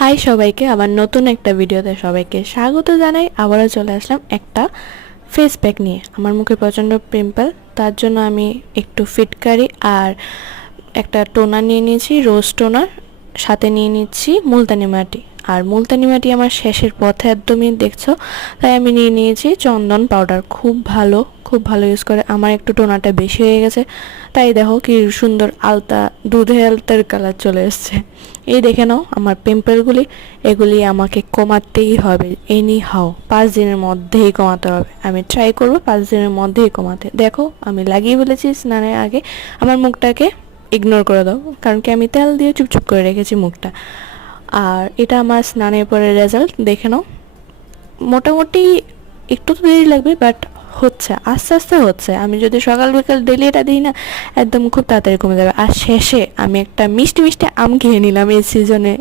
High সবাইকে, আবার নতুন একটা ভিডিওতে সবাইকে স্বাগত জানাই। আবারও চলে আসলাম একটা ফেস প্যাক নিয়ে। আমার মুখে প্রচণ্ড পিম্পল, তার জন্য আমি একটু ফিটকারি আর একটা টোনার নিয়ে নিয়েছি, রোজ টোনার, সাথে নিয়ে নিচ্ছি মুলতানি মাটি। আর মুলতানি মাটি আমার শেষের পথে একদমই দেখছো, তাই আমি নিয়ে নিয়েছি চন্দন পাউডার। খুব ভালো ইউজ করে। আমার একটু টোনারটা বেশি হয়ে গেছে, তাই দেখো কি সুন্দর আলতা, দুধে আলতার কালার চলে এসছে। এই দেখে নাও আমার পিম্পলগুলি, এগুলি আমাকে কমাতেই হবে। এনি হাও 5 দিনের মধ্যেই কমাতে হবে। আমি ট্রাই করবো 5 দিনের মধ্যেই কমাতে। দেখো আমি লাগিয়ে ফেলেছি স্নানের আগে। আমার মুখটাকে ইগনোর করে দাও, কারণ কি আমি তেল দিয়ে চুপচুপ করে রেখেছি মুখটা। আর এটা আমার স্নানের পরে রেজাল্ট দেখে নাও। মোটামুটি একটু তো দেরি লাগবে, বাট হচ্ছে, আস্তে আস্তে হচ্ছে। আমি যদি সকাল বিকাল ডেলি এটা দিই না, একদম খুব তাড়াতাড়ি কমে যাবে। আর শেষে আমি একটা মিষ্টি মিষ্টি আম খেয়ে নিলাম এই সিজনে।